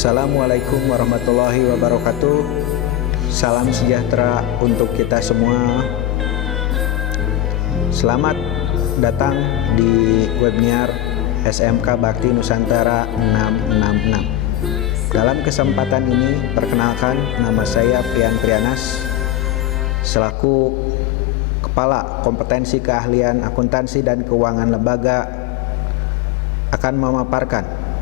Assalamualaikum warahmatullahi wabarakatuh. Salam sejahtera untuk kita semua. Selamat datang di webinar SMK Bakti Nusantara 666. Dalam kesempatan ini, perkenalkan, nama saya Prian Prianas selaku Kepala Kompetensi Keahlian Akuntansi dan Keuangan Lembaga akan memaparkan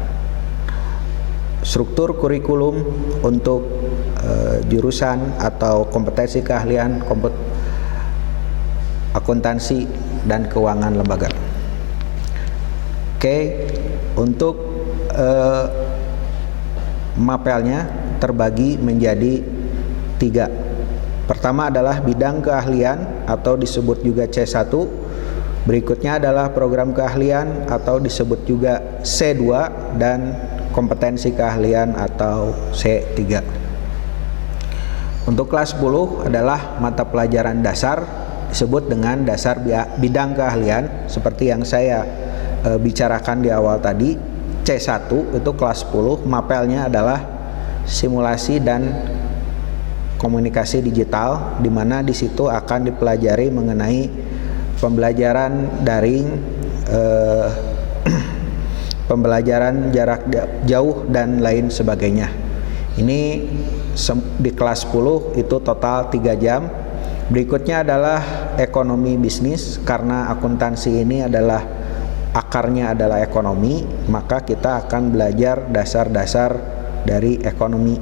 struktur kurikulum untuk jurusan atau kompetensi keahlian akuntansi dan keuangan lembaga. Oke, untuk mapelnya terbagi menjadi 3. Pertama adalah bidang keahlian atau disebut juga C1. Berikutnya adalah program keahlian atau disebut juga C2 dan kompetensi keahlian atau C3. Untuk kelas 10 adalah mata pelajaran dasar, disebut dengan dasar bidang keahlian seperti yang saya bicarakan di awal tadi. C1 itu kelas 10, mapelnya adalah simulasi dan komunikasi digital, di mana di situ akan dipelajari mengenai pembelajaran daring, pembelajaran jarak jauh dan lain sebagainya. Ini di kelas 10 itu total 3 jam. Berikutnya adalah ekonomi bisnis, karena akuntansi ini adalah akarnya adalah ekonomi, maka kita akan belajar dasar-dasar dari ekonomi.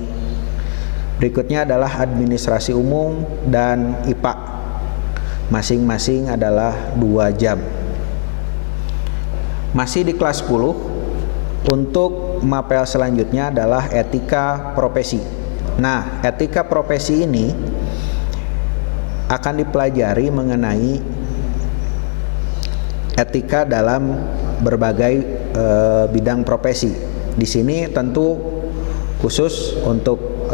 Berikutnya adalah administrasi umum dan IPA. Masing-masing adalah 2 jam. Masih di kelas 10, untuk mapel selanjutnya adalah etika profesi. Nah, etika profesi ini akan dipelajari mengenai etika dalam berbagai bidang profesi. Di sini tentu khusus untuk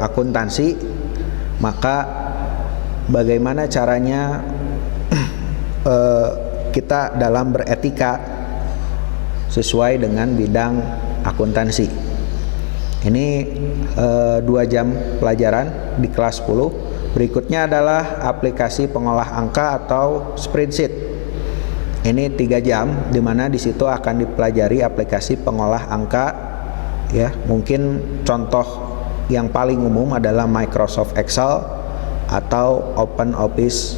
akuntansi, maka bagaimana caranya kita dalam beretika sesuai dengan bidang akuntansi. Ini 2 jam pelajaran di kelas 10. Berikutnya adalah aplikasi pengolah angka atau spreadsheet. Ini 3 jam, di mana di situ akan dipelajari aplikasi pengolah angka. Ya, mungkin contoh yang paling umum adalah Microsoft Excel atau Open Office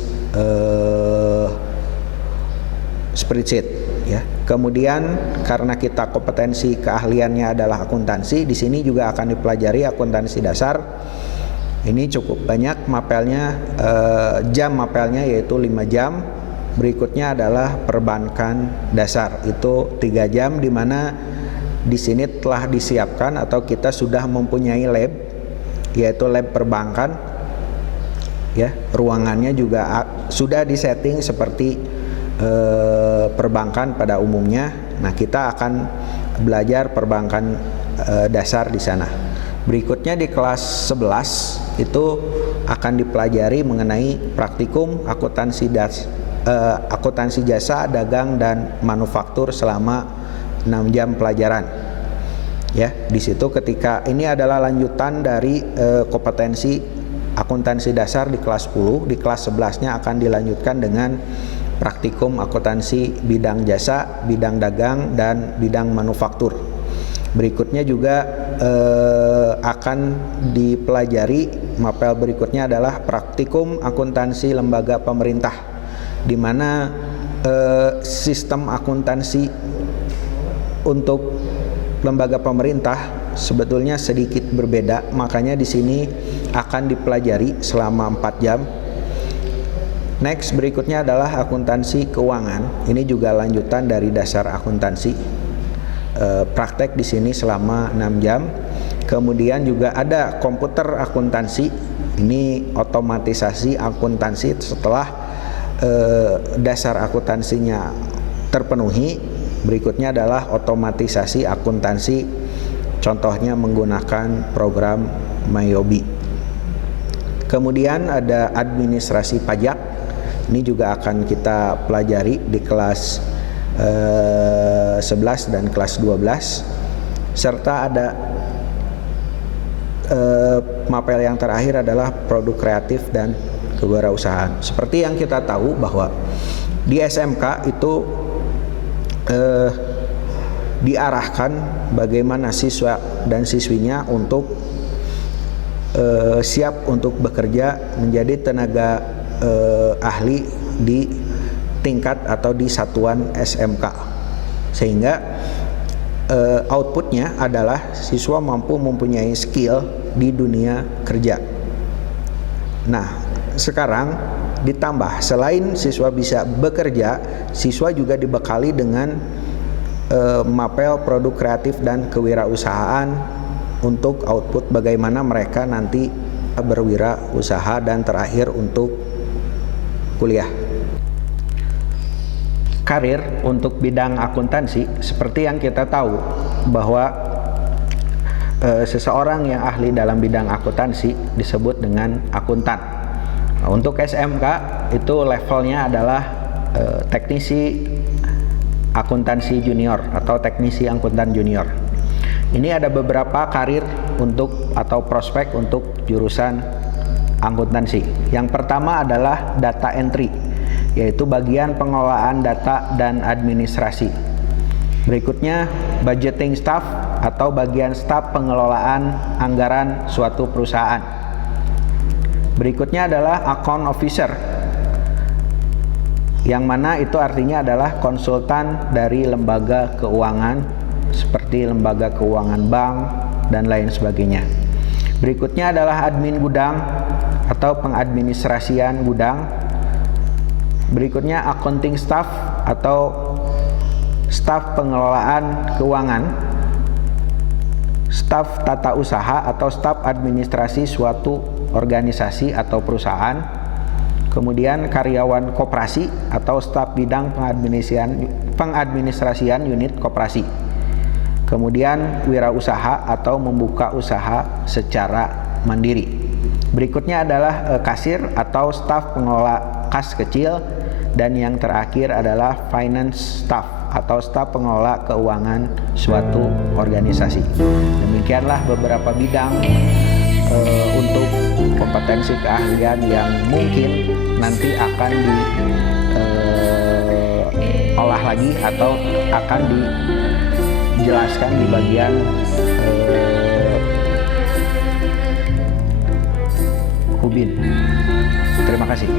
spreadsheet. Ya. Kemudian karena kita kompetensi keahliannya adalah akuntansi, di sini juga akan dipelajari akuntansi dasar. Ini cukup banyak mapelnya, jam mapelnya yaitu 5 jam. Berikutnya adalah perbankan dasar, itu 3 jam, di mana di sini telah disiapkan atau kita sudah mempunyai lab, yaitu lab perbankan. Ya, ruangannya juga sudah disetting seperti perbankan pada umumnya. Nah, kita akan belajar perbankan dasar di sana. Berikutnya di kelas 11 itu akan dipelajari mengenai praktikum akuntansi jasa, dagang dan manufaktur selama 6 jam pelajaran. Ya, di situ ketika ini adalah lanjutan dari kompetensi akuntansi dasar di kelas 10. Di kelas 11-nya akan dilanjutkan dengan praktikum akuntansi bidang jasa, bidang dagang, dan bidang manufaktur. Berikutnya juga akan dipelajari, mapel berikutnya adalah praktikum akuntansi lembaga pemerintah, di mana sistem akuntansi untuk lembaga pemerintah sebetulnya sedikit berbeda, makanya di sini akan dipelajari selama 4 jam. Next, berikutnya adalah akuntansi keuangan. Ini juga lanjutan dari dasar akuntansi. Praktek di sini selama 6 jam. Kemudian juga ada komputer akuntansi. Ini otomatisasi akuntansi setelah dasar akuntansinya terpenuhi. Berikutnya adalah otomatisasi akuntansi. Contohnya menggunakan program Mayobi. Kemudian ada administrasi pajak. Ini juga akan kita pelajari di kelas 11 dan kelas 12. Serta ada mapel yang terakhir adalah produk kreatif dan kewirausahaan. Seperti yang kita tahu bahwa di SMK itu diarahkan bagaimana siswa dan siswinya untuk siap untuk bekerja menjadi tenaga ahli di tingkat atau di satuan SMK, sehingga outputnya adalah siswa mampu mempunyai skill di dunia kerja. Nah, sekarang ditambah selain siswa bisa bekerja, siswa juga dibekali dengan mapel produk kreatif dan kewirausahaan untuk output bagaimana mereka nanti berwirausaha dan terakhir untuk kuliah. Karir untuk bidang akuntansi, seperti yang kita tahu bahwa seseorang yang ahli dalam bidang akuntansi disebut dengan akuntan. Nah, untuk SMK itu levelnya adalah teknisi akuntansi junior atau teknisi akuntan junior. Ini ada beberapa karir untuk atau prospek untuk jurusan akuntansi. Yang pertama adalah data entry, yaitu bagian pengelolaan data dan administrasi. Berikutnya budgeting staff atau bagian staf pengelolaan anggaran suatu perusahaan. Berikutnya adalah account officer, yang mana itu artinya adalah konsultan dari lembaga keuangan seperti lembaga keuangan bank dan lain sebagainya. Berikutnya adalah admin gudang atau pengadministrasian gudang. Berikutnya accounting staff atau staf pengelolaan keuangan, staf tata usaha atau staf administrasi suatu organisasi atau perusahaan. Kemudian karyawan koperasi atau staf bidang pengadministrasian unit koperasi. Kemudian wirausaha atau membuka usaha secara mandiri. Berikutnya adalah kasir atau staf pengelola kas kecil, dan yang terakhir adalah finance staff atau staf pengelola keuangan suatu organisasi. Demikianlah beberapa bidang untuk kompetensi keahlian yang mungkin nanti akan diolah lagi atau akan dijelaskan di bagian Hubin. Terima kasih.